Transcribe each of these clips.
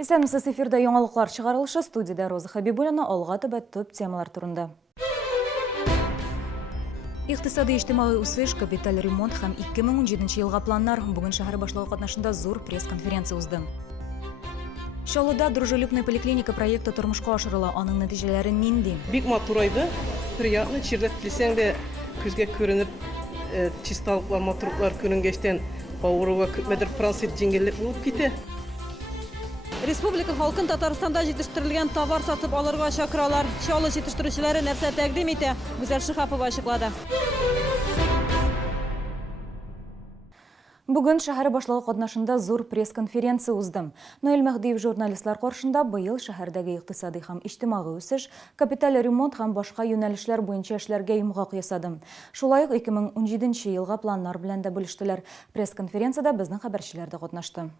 Исәнмесез, эфирда яңалыклар чыгарылышы, студияда Роза Хабибуллина, алга төбәк төп темалар турында. Иктисади иҗтимагый үсеш, капиталь ремонт һәм 2017 елга планнар. Бүген шәһәр башлыгы катнашында зур пресс-конференция узды. Чаллыда дружелюбная поликлиника проекты тормышка ашырыла. Аның нәтиҗәләре нинди? Бик матурайды, приятно, чирдәп килсәң дә күзгә күренеп, чисталыклар, матурлыклар күренгәчтән авыруга күпмедер процент җиңеллек булып китә. Республика халкын Татарстанда җитештерелгән товар сатып алырга чакыралар. Чаллы җитештерүчеләре нәрсә тәкъдим итә? Гүзәл Шихапова ачыклады. Бүген шәһәр башлыгы катнашында зур пресс-конференция узды. Наил Мәхдиев журналистлар каршында быел шәһәрдәге иктисади һәм иҗтимагый үсеш, капиталь ремонт һәм башка юнәлешләр буенча эшләргә йомгак ясады. Шулай ук 2017 елга планнар белән дә бүлештеләр. Пресс-конференциядә безнең хәбәрчеләр дә катнашты.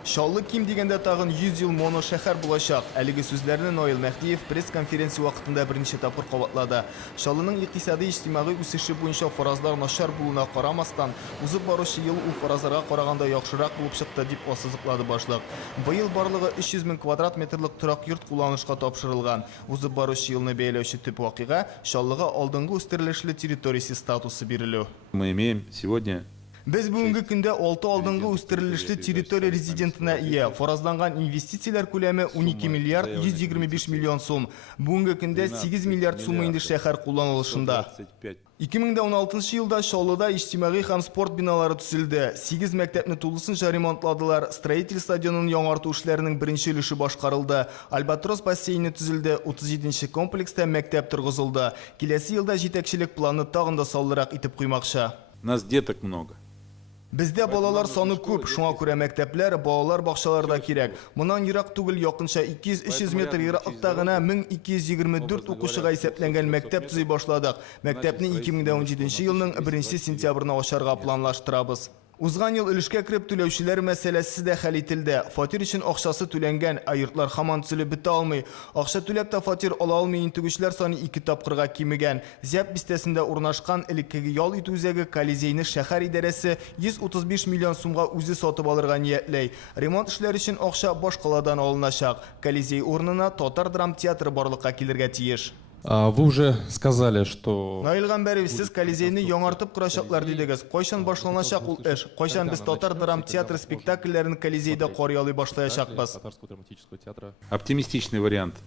Шаллы ким дигәндә тагын 100 ел моно шәһәр булачак. Әлеге сүзләрне Наил Мәхдиев пресс-конференция вакытында берничә тапкыр кабатлады. Шаллының иктисади иҗтимагый үсеше буенча фаразлар начар булуына карамастан, узып баручы ел ул фаразларга караганда яхшырак булып чыкты дип ассызыклады башлык. Быел барлыгы 300 мең квадрат метрлык торак йорт кулланышка тапшырылган. Узып баручы елны бәяләүче төп вакыйга Шаллыга алдынгы үстерелешле территориясе статусы бирелү. Мы имеем сегодня Без бүгенге көндә 6 алдынгы үстерелешле территория резидентына ия. Фаразланган инвестицияләр күләме 12 миллиард 125 миллион сум. Бүгенге көндә 8 миллиард сум инде шәһәр кулланылышында. 2016 елда Шаллыда иҗтимагый һәм спорт биналары төзелде. 8 мәктәпне тулысынча ремонтладылар. Строитель стадионын яңарту эшләренең беренче өлеше башкарылды. Альбатрос бассейны төзелде. 37нче комплекста мәктәп торгызылды. Киләсе елда җитәкчелек планы тагын да саллырак итеп куймакчы. нас деток много. Бездә балалар саны күп, шуңа күрә мәктәпләр, балалар бакчаларда кирәк. Моннан ерак түгел якынча 200-300 метр ераклыкта гына 1224 укучыга исәпләнгән мәктәп төзи башладык. Мәктәпне 2017 елның 1 сентябрына ачарга планлаштырабыз. Узган ел өлешкә кирип түләүчеләр мәсьәләсе дә хәл ителде. Фатир өчен акчасы түләнгән, ә йортлар һаман төзелеп бетә алмый. Акча түләп тә фатир ала алмый интегүчләр саны 2 тапкырга кимегән. Зәп бистәсендә урнашкан элеккеге ял итү үзәге Колизейны шәһәр идарәсе 135 миллион сумга үзе сатып алырга ниятләй. Ремонт эшләре өчен акча башкаладан алыначак. Колизей урынына Татар драм театры барлыкка килергә тиеш. Вы уже сказали, что... Наил Гамбәрев, сез Колизейны яңартып корачаклар дидегез. Кайчан башланачак ул эш? Кайчан без Татар драм театры спектакльләрен Колизейда карый башлаячакбыз? Оптимистичный вариант.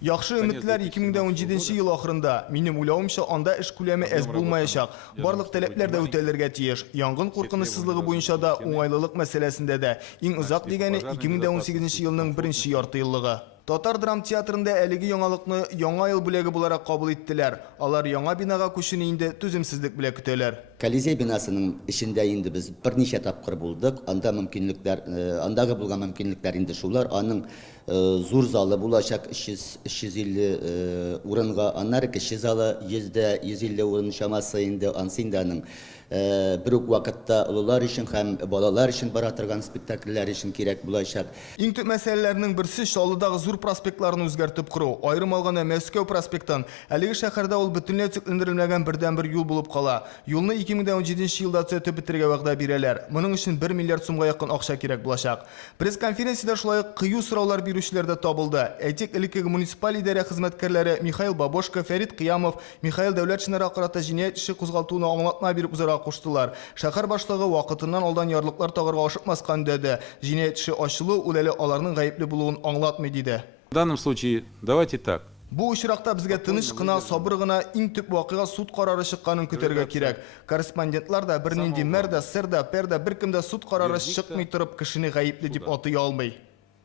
Яхшы өметләр 2017 ел ахырында. Минем уйлавымча, анда эш күләме әз булмаячак. Барлык таләпләр дә үтәлергә тиеш. Янгын куркынычсызлыгы буенча да, уңайлылык мәсьәләсендә дә. Иң озак дигәне 2018 елның беренче яртыеллыгы. Татар драм театрында әлеге яңалыкны яңа ел бүләге буларак кабул иттеләр. Алар яңа бинага күчүне инде түземсезлек белән көтәләр. Колизей бинасының эчендә инде без берничә тапкыр булдык. Анда мөмкинлекләр, андагы булган мөмкинлекләр инде шулар. Аның зур залы булачак 350 урынга, аннары кече залы 100-150 урын чамасы инде ансинданың бер үк вакытта олылар өчен һәм балалар өчен бара торган спектакльләр өчен кирәк булачак. Иң төп мәсьәләләрнең берсе Шаллыдагы зур проспектларны үзгәртеп кору. Айрым алганда Мәскәү проспектын. Әлеге шәһәрдә ул бөтенләй төзекләндерелмәгән бердән-бер юл булып кала. Юлны 2017 елда төзәтеп бетергә вәгъдә бирәләр. Моның өчен 1 миллиард сумга якын акча кирәк булачак. Пресс-конференциядә шулай кыю сораулар бирүчеләр дә табылды. Әйтик, элеккеге муниципаль идарә хезмәткәрләре Михаил Бабошко, Фәрит Кыямов, Михаил Дәүләтшиннәр карата җинаять эше кузгатуына аңлатма биреп үзара куштылар. Шәһәр башлыгы вакытыннан алдан ярлыклар тагырга ашыкмаскан дәде. Җинаять эше ачылу ул әле аларның гаепле булуын аңлатмый диде. В данном случае давайте так. Бу очракта безгә тыныч кына, сабыр гына иң төп вакыйга суд карары чыкканын көтәргә кирәк. Корреспондентлар да бернинди мәрдә, сырда, пердә беркемдә суд карары чыкмый торып кешене гаепле дип атый алмый.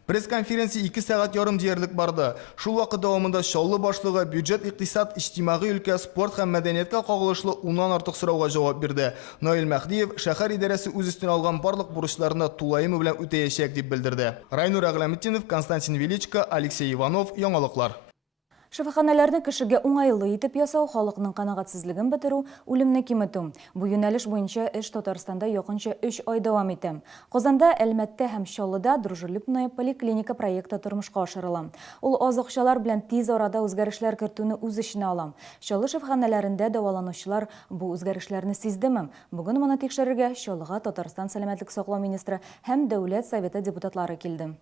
Пресс-конференция 2 сәгать ярым диярлек барды. Шул вакыт дәвамында Шаллы башлыгы бюджет, иктисад, иҗтимагый өлкә, спорт һәм мәдәнияткә кагылышлы 10ннан артык сорауга җавап бирде. Наил Мәхдиев шәһәр идарәсе үз өстенә алган барлык бурычларны тулаемы белән үтәячәк дип белдерде. Райнур Әгъләметдинов, Константин Величко, Алексей Иванов, яңалыклар. Шифаханаларны кешегә уңайлы итеп ясау, халыкның канагатсызлыгын бетерү, үлемне киметү. Бу юнәлеш буенча эш Татарстанда якынча 3 ай дәвам итә. Казанда, Әлмәттә һәм Чаллыда дружелюбная поликлиника проекты тормышка ашырыла. Ул аз акчалар белән тиз арада үзгәрешләр кертүне үз эченә ала. Чаллы шифаханаларында дәваланучылар бу үзгәрешләрне сиздеме? Бүген моны тикшерергә Чаллыга Татарстан сәламәтлек саклау министры һәм Дәүләт Советы депутатлары килде.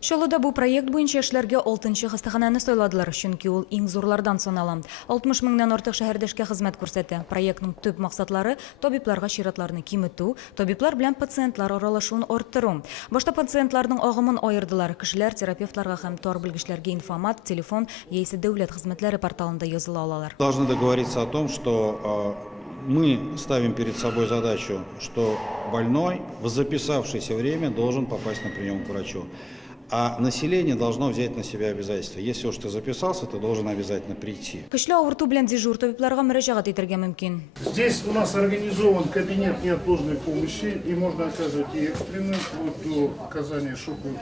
Шолуда бу проект буенча эшләргә 6-нчы хастахананы сайладылар, чөнки ул иң зурлардан санала. 60 меңнән артык шәһәрдәшкә хезмәт күрсәтә. Проектның төп максатлары табибларга чиратларны киметү, табиблар белән пациентлар аралашуын арттыру. Башта пациентларның агымын аердылар. Кешеләр терапевтларга һәм тар белгечләргә информат, телефон яисә дәүләт хезмәтләре порталында языла алалар. Должны договориться о том, что мы ставим перед собой задачу, что больной в записавшееся время должен попасть на прием к врачу. А население должно взять на себя обязательства. Если уж ты записался, ты должен обязательно прийти. Көчле авырту белән дежур табибларга мөрәҗәгать итәргә мөмкин. Здесь у нас организован кабинет неотложной помощи, и можно оказывать и экстренную, вплоть до оказания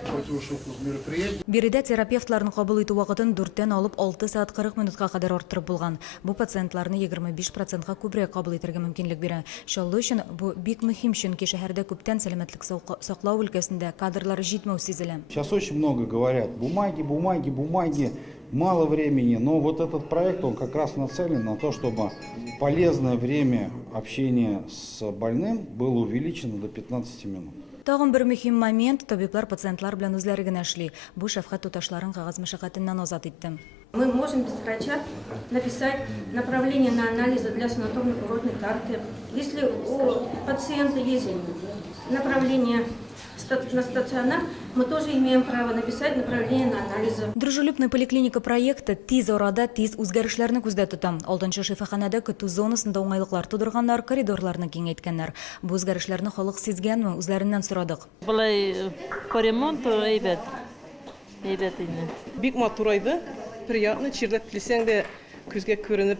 противошоковых мероприятий. Биредә терапевтларны кабул итү вакытын 4-тән алып 6 саат 40 минутка кадәр арттырып булган. Бу пациентларны 25%-га күбрәк кабул итәргә мөмкинлек бирә. Шулай өчен бу бик мөһим, чөнки шәһәрдә күптән сәламәтлек саклау өлкәсендә кадрлар җитмәү сизелә. Сейчас очень много говорят. Бумаги, бумаги, бумаги. Мало времени. Но вот этот проект, он как раз нацелен на то, чтобы полезное время общения с больным было увеличено до 15 минут. Тагын бер мөһим момент, табиблар пациентлар белән үзләре генә эшли. Бу шәфкать туташларын кагаз мәшәкатеннән азат итте. Мы можем без врача написать направление на анализы для санаторно-курортной карты. Если у пациента есть направление на стационар, мы тоже имеем право написать направление на анализы. Дружелюбный поликлиника проекты тиз арада тиз үзгәрешләрне күздә тота. 6-нчы шифаханәдә көтү зонасында уңайлыклар тудырганнар, коридорларны киңәйткәннәр. Бу үзгәрешләрне халык сизгәнме, үзләреннән сорадык. Булай по ремонту әйбәт. Әйбәт инде. Бик матур айды, приятно, чирдәп килсәң дә күзгә күренеп,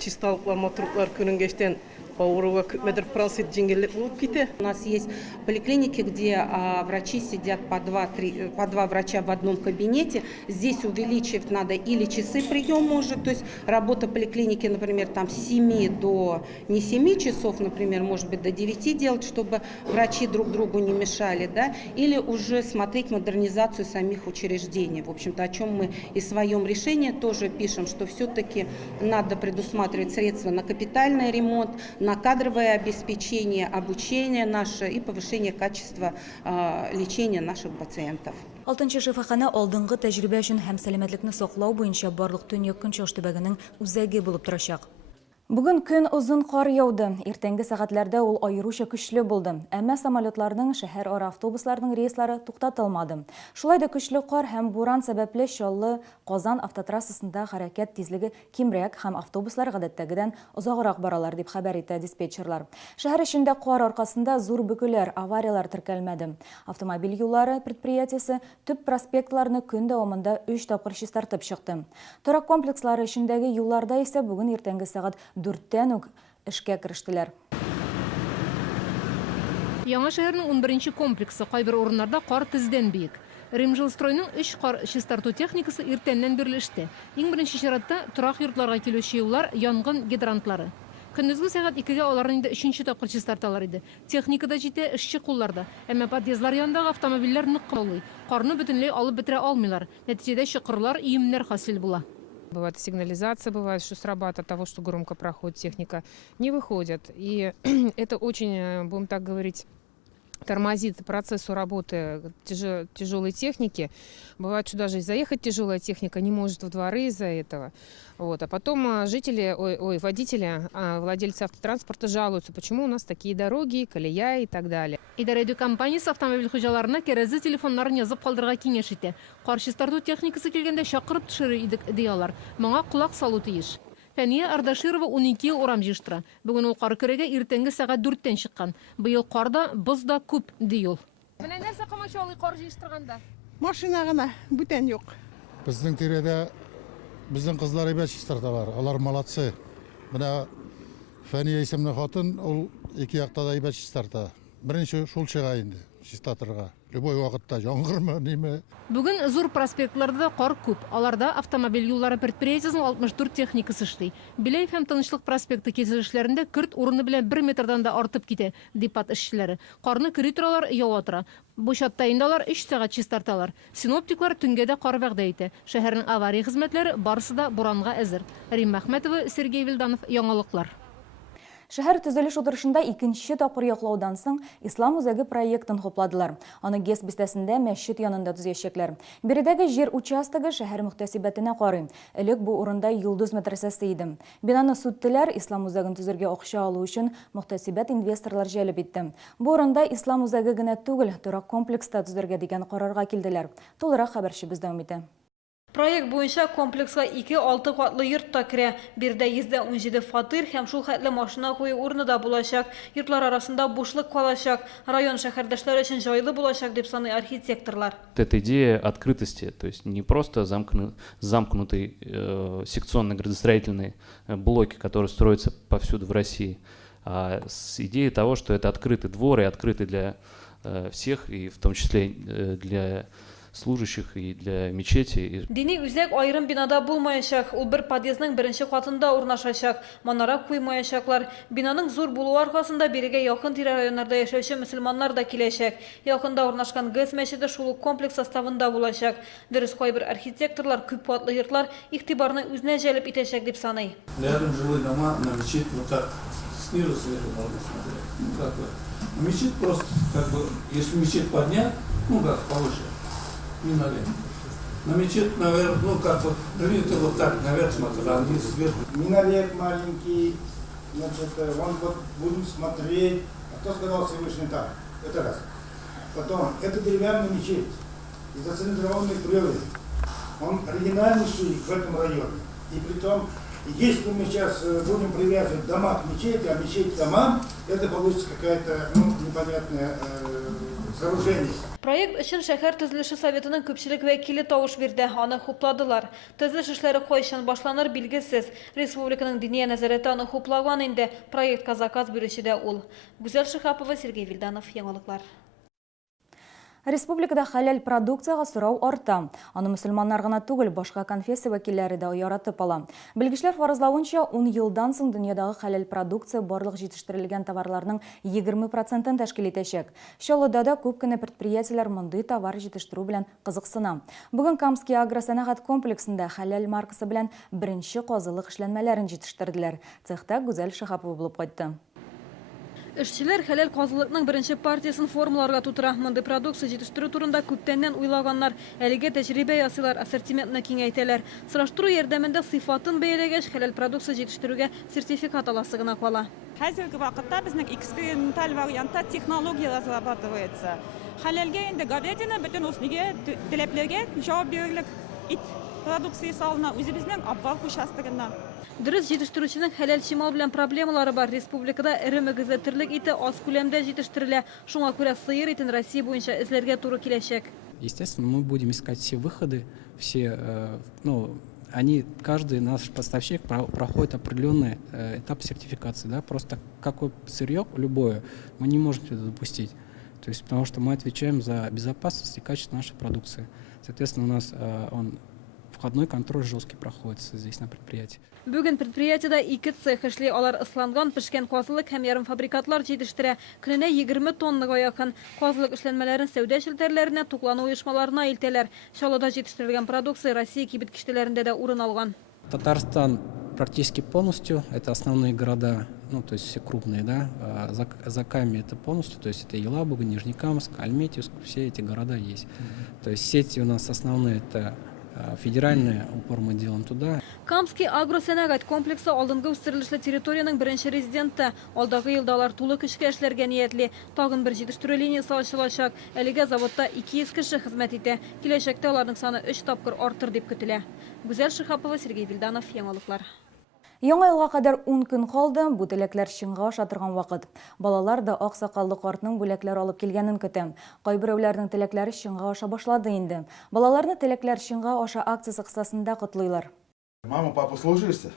чисталыклар, матурлыклар күренгәчтән ауруга күпмедер прансит җиңеллек булып китә. У нас есть поликлиники, где врачи сидят по два врача в одном кабинете. Здесь увеличивать надо или часы приема уже, то есть работа поликлиники, например, там с 7 до не 7 часов, например, может быть до 9 делать, чтобы врачи друг другу не мешали, да, или уже смотреть модернизацию самих учреждений. В общем-то, о чем мы и в своем решении тоже пишем, что все-таки надо предусматривать средства на капитальный ремонт, на кадровое обеспечение, обучение наше и повышение качества лечения наших пациентов. 6-нчы шифахана алдынгы тәҗрибә өчен һәм сәламәтлекне саклау буенча барлык төньяк көнчыгыш төбәгенең үзәге булып торачак. Бүген көн узын кар яуды. Иртәнге сәгатьләрдә ул айруча көчле булды. Әмма самолетларның, шәһәр ара автобусларның рейслары туктатылмады. Шулай да көчле кар һәм буран сәбәпле Чаллы Казан автотрассасында хәрәкәт тизлеге кимрәк һәм автобуслар гадәттәгедән озаграк баралар дип хәбәр итә диспетчерлар. Шәһәр эчендә кар аркасында зур бөкеләр, авариялар теркәлмәде. Автомобиль юллары предприятиесе төп проспектларны көн дәвамында 3 тапкыр чистартып чыкты. Торак комплекслары эчендәге юлларда исә бүген иртәнге сәгать 4-тән үк эшкә керештеләр. Яңа шәһәрнең 11-нче комплексы кайбер урыннарда кар тиздән биек. Римжилстройның 3 кар чистарту техникасы иртәннән бирле эштә. Иң беренче чиратта торак йортларга килүче юллар янгын гидрантлары. Көндезге сәгать 2-гә аларны инде 3-нче тапкыр чистарталар иде. Техникада җитә, эшче кулларда. Әмма подъездлар янындагы автомобильләр нык кылый. Карны бөтенләй алып бетерә алмыйлар. Нәтиҗәдә чокырлар, иемнәр хасил була. Бывает сигнализация, бывает, что срабатывает от того, что громко проходит техника, не выходят. И это очень, будем так говорить, тормозит процессу работы тяжелой техники. Бывает, что даже заехать тяжелая техника не может в дворы из-за этого. Вот. А потом водители, владельцы автотранспорта жалуются, почему у нас такие дороги, колея и так далее. Идарәдә компаниясе автомобиль хуҗаларына кәрәзле телефоннарын язып калдырырга киңәш итә. Кар чистарту техникасы килгәндә чакырып төшерер идек диялар. Моңа колак салу тиеш. Фәния Ардаширова 12 ел урам җыштыра. Бүген ул кар көрәгә иртәнге сәгать 4-тән чыккан. Быел карда, боз да күп, ди ул. Менә нәрсә камачалый кар җыштырганда? Машина гына, бүтән юк. Безнең тирәдә безнең кызлар әйбәт чистарталар. Алар молодцы. Менә Фәния исемле хатын, ул ике якта да әйбәт чистарта. Беренче шул чыга инде чистатырга. Любой вакытта яңгырмы, неме. Бүген зур проспектларда кар күп. Аларда автомобиль юллары предприятиесенең 64 техникасы эшли. Биләев һәм Тынычлык проспекты кесешләрендә көрт урыны белән 1 метрдан да артып китә, дип эшчеләре. Карны көри торалар, ява тора. Бу чатта инде алар 3 сәгать чистарталар. Синоптиклар төнгә дә кар вәгъдә итә. Шәһәрнең авария хезмәтләре барысы да буранга әзер. Рим Мәхмәтова, Сергей Вильданов, яңалыклар. Шәһәр төзелеш утырышында икенче тапкыр яклаудан соң Ислам үзәге проектын хупладылар. Аны ГЭС бистәсендә мәчет янында төзәчәкләр. Биредәге җир участогы шәһәр мөхтәсибәтенә карый. Элек бу урында Йолдыз мәдрәсәсе иде. Бинаны сүттеләр, Ислам үзәген төзергә акча алу өчен мөхтәсибәт инвесторлар җәлеп итте. Бу урында Ислам үзәге генә түгел, торак комплекста төзергә дигән карарга килделәр. Тулырак хәбәрчебез дәвам итә. Проект буенча комплексқа 2-6 катлы йорт та керә. Бирдә 117 фатир һәм шул хәтле машина кую урыны да булачак. Йортлар арасында бушлык калачак. Район шәһәрдәшләр өчен җайлы булачак дип саный архитекторлар. Это идея открытости, то есть не просто замкнутые секционные градостроительные блоки, которые строятся повсюду в России, а с идеей того, что это открытый двор и открытый для всех, и в том числе для служащих и для мечети. Дини үзәк айрым бинада булмаячак, ул бер подъездның беренче катында урнашачак, манара куймаячаклар. Бинаның зур булуы аркасында бирегә якын тирә районнарда яшәүче мөселманнар да киләчәк. Якында урнашкан ГЭС мәчете шул комплекс составында булачак. Дөрес, кайбер архитекторлар күп катлы йортлар игътибарны үзенә җәлеп итәчәк дип саный. Рядом жилые дома, на мечеть вот так снизу сверху можно смотреть. Ну как бы. Мечеть просто, как бы, если мечеть поднять, ну как повыше. Минарет. На мечеть, наверное, ну как вот, принято вот так, наверх смотреть, а вниз сверху. Минарет маленький, значит, он вот будем смотреть. А кто сказал Всевышний так? Это раз. Потом, это деревянная мечеть, изоцентрированный привод. Он оригинальнейший в этом районе. И при том, если мы сейчас будем привязывать дома к мечети, а мечеть к домам, это получится какая-то, ну, непонятное сооружение. Проект өчен шәһәр төзелеше советының күпчелек вәкиле тавыш бирде, аны хупладылар. Төзелеш эшләре кайчан башланыр билгесез. Республиканың диния нәзарәте аны хуплаган инде. Проектка заказ бирүче дә ул. Гүзәл Шихапова, Сергей Вильданов, яңалыклар. Республикада хәләл продукцияга сорау арта. Аны мөселманнар гына түгел, башка конфессия вәкилләре дә яратып ала. Белгечләр фаразлавынча, 10 елдан соң дөньядагы хәләл продукция барлык җитештерелгән товарларның 20% тәшкил итәчәк. Чаллыда да күп кенә предприятиеләр мондый товар җитештерү белән кызыксына. Бүген Камский агросәнәгать комплексында хәләл маркасы белән беренче казылык эшләнмәләрен җитештерделәр. Цехта Гүзәл Шихапова булып кайтты. Эшчеләр хәләл казылыкның беренче партиясын формуларга тутыра. Мондый продукция җитештерү турында күптәннән уйлаганнар. Әлегә тәҗрибә ясыйлар, ассортиментны киңәйтәләр. Сораштыру ярдәмендә сыйфатын бәяләгәч, хәләл продукция җитештерүгә сертификат аласы гына кала. Хәзерге вакытта безнең эксперименталь вариантта технология разрабатывается. Хәләлгә инде говядина, бөтен үснигә, таләпләргә җавап бирерлек ит продукциясе алына үзебезнең обвал участогыннан. Дөрес, җитештерүченең хәләл чимал белән проблемалары бар. Республикада эре мөгезләтерлек ите аз күләмдә җитештерелә. Шуңа күрә сыер итен Россия буенча эзләргә туры киләчәк. Естественно, мы будем искать все выходы, все, каждый наш поставщик проходит определенный этап сертификации, да, просто какое сырье, любое, мы не можем это допустить, то есть потому что мы отвечаем за безопасность и качество нашей продукции. Соответственно, у нас входной контроль жесткий проходит здесь на предприятии. Бүген предприятиедә 2 цех эшли, алар ысланган, пешкән казылык һәм ярым фабрикатлар җитештерә. Көненә 20 тоннага якын казылык эшләнмәләрен сәүдә челтәрләренә, туклану оешмаларына илтәләр. Чаллыда җитештерелгән продукция Россия кибеткечләрендә дә урын алган. Татарстан практически полностью, это основные города, то есть все крупные, да, за Ками это полностью, то есть это Елабуга, Нижнекамск, Альметьевск, все эти города есть. То есть сети у нас основные это федеральный упор мы делаем туда. Камский агросәнәгать комплексы алдынгы үстерелешле территорияның беренче резиденты. Алдагы елда алар тулы көчкә эшләргә ниятли. Тагын бер җитештерү линиясе ачылачак. Әлегә заводта 200 кеше хезмәт итә. Киләчәктә аларның саны 3 тапкыр артыр дип көтелә. Гүзәл Шихапова, Сергей Вильданов, яңалыклар. Яңа елга кадәр 10 көн калды, бу теләкләр чынга аша торган вакыт. Балалар да ак сакаллы картның бүләкләр алып килгәнен көтә. Кайберәүләрнең теләкләре чынга аша башлады инде. Балаларны теләкләр чынга аша акциясе кысасында котлыйлар. Мама, папа, служишься?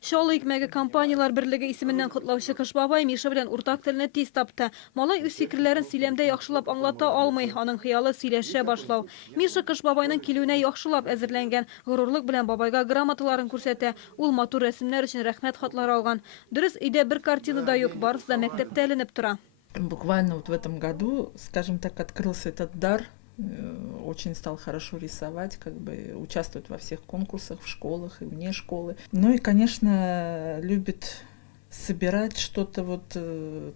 Шалы икмәге компаниялар берлеге исеменнән котлаучы Кыш бабай Миша белән уртак телне тиз тапты. Малай үз фикерләрен сөйләмдә яхшылап аңлата алмый, аның хыялы сөйләшә башлау. Миша Кыш бабайның килүенә яхшылап әзерләнгән, горурлык белән бабайга грамоталарын күрсәтә. Ул матур рәсемнәр өчен рәхмәт хатлары алган. Дөрес, өйдә бер картина да юк, барысы да мәктәптә эленеп тора. Буквально вот в этом году, скажем так, открылся этот дар. Очень стал хорошо рисовать, участвовать во всех конкурсах в школах и вне школы. Ну и, конечно, любит собирать что-то, вот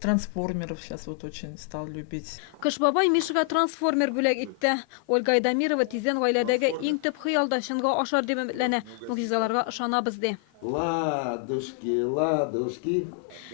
трансформеров сейчас вот очень стал любить. Кыш бабай Мишага трансформер бүләк итте. Ольга Айдамирова тиздән гаиләдәге иң төп хыялда чынга ашар дип өметләнә. Мөгъҗизаларга ышанабыз ди. Ладушки, ладушки.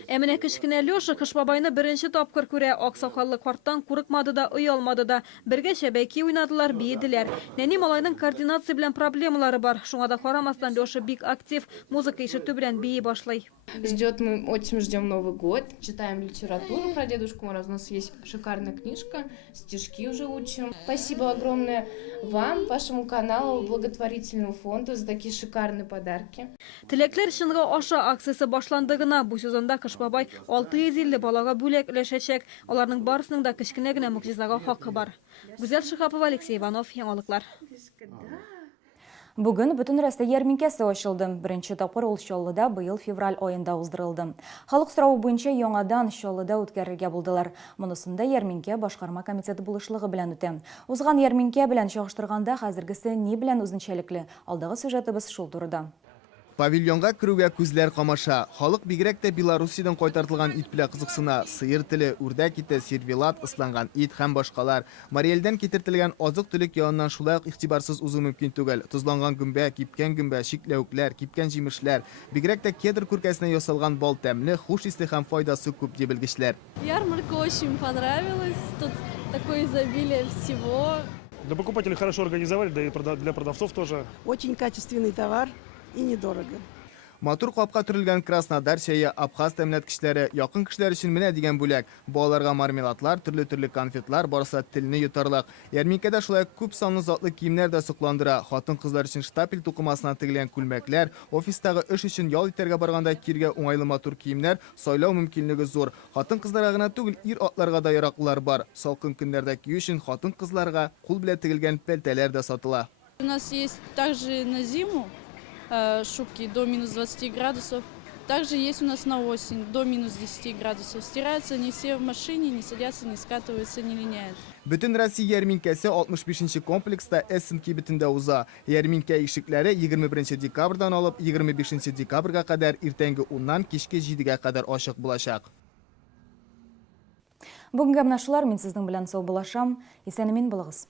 Ә менә кечкенә Лёша Кыш бабайны беренче тапкыр күрә. Аксакаллы карттан курыкмады да, оялмады да. Бергә шәбәки уйнадылар, биеделәр. Нәни малайның координация белән проблемалары бар. Шуңа да карамастан Лёша бик актив, музыка ишетү белән бии башлый. Мы очень ждем Новый год, читаем литературу про Дедушку Мороза. У нас есть шикарная книжка, стишки уже учим. Спасибо огромное вам, вашему каналу, благотворительному фонду за такие шикарные подарки. Теләкләр чынга аша акциясе башланды гына. Бу сезонда Кыш бабай 650 балага бүләк өләшәчәк. Аларның барысының да кечкенә генә мөгъҗизага хакы бар. Гүзәл Шихапова, Алексей Иванов, яңалыклар. Бүген бөтен Россия ярминкәсе ачылды. Беренче тапкыр ул Чаллыда быел февраль аенда уздырылды. Халык сорауы буенча яңадан Чаллыда үткәрергә булдылар. Монысында ярминкә башкарма комитеты булышлыгы белән үтә. Узган ярминкә белән чагыштырганда хәзергесе ни белән үзенчәлекле? Алдагы сюжетыбыз шул турыда. Павильонга кірүгә күзләр камаша. Халык бигрәк тә Белоруссиядән кайтартылган ит белән кызыксына. Сыер теле, үрдәк ите, сервелат, ысланган ит һәм башкалар. Мариэльдән китертелгән азык-төлек яныннан шулай ук игътибарсыз узу мөмкин түгел. Тузланган гөмбә, кипкән гөмбә, шикләүкләр, кипкән җимешләр, бигрәк тә кедр күркәсенә ясалган бал тәмле, хуш исле һәм файдасы күп дип белгечләр. Ярмарка очень понравилась. Тут такое изобилие всего. Для покупателей хорошо организовали, да и для продавцов тоже. Очень качественный товар и недорого. Матур капка төрелгән Краснодар чәе, Абхаз тәмләт кешеләре, якын кешеләр өчен менә дигән бүләк. Балаларга мармеладлар, төрле конфетлар, барысы телне йотарлык. Ярминкәдә шулай күп санлы затлы киемнәр дә сокландыра. Хатын-кызлар өчен штапель тукымасыннан тегелгән күлмәкләр, офистагы эш өчен ял итәргә барганда киргә уңайлы матур киемнәр, сайлау мөмкинлеге зур. Хатын-кызларга гына түгел, ир атларга да яраклылар бар. Салкын көннәрдә кию өчен хатын-кызларга кул белән тегелгән пәлтәләр дә сатыла. У нас есть также на зиму шубки до минус 20 градусов. Также есть у нас на осень до минус 10 градусов. Стираются не все в машине, не садятся, не скатываются, не линяют. Бөтен Россия ярминкәсе 65-нче комплекста СНК битендә уза. Ярминкә ишекләре 21 декабрьдан алып 25 декабрьгә кадәр иртәнге 10-нан кичке 7-гә кадәр ачык булачак. Бүгенге менә шулар, мин сезнең белән сау булашам. Исән-имин булыгыз.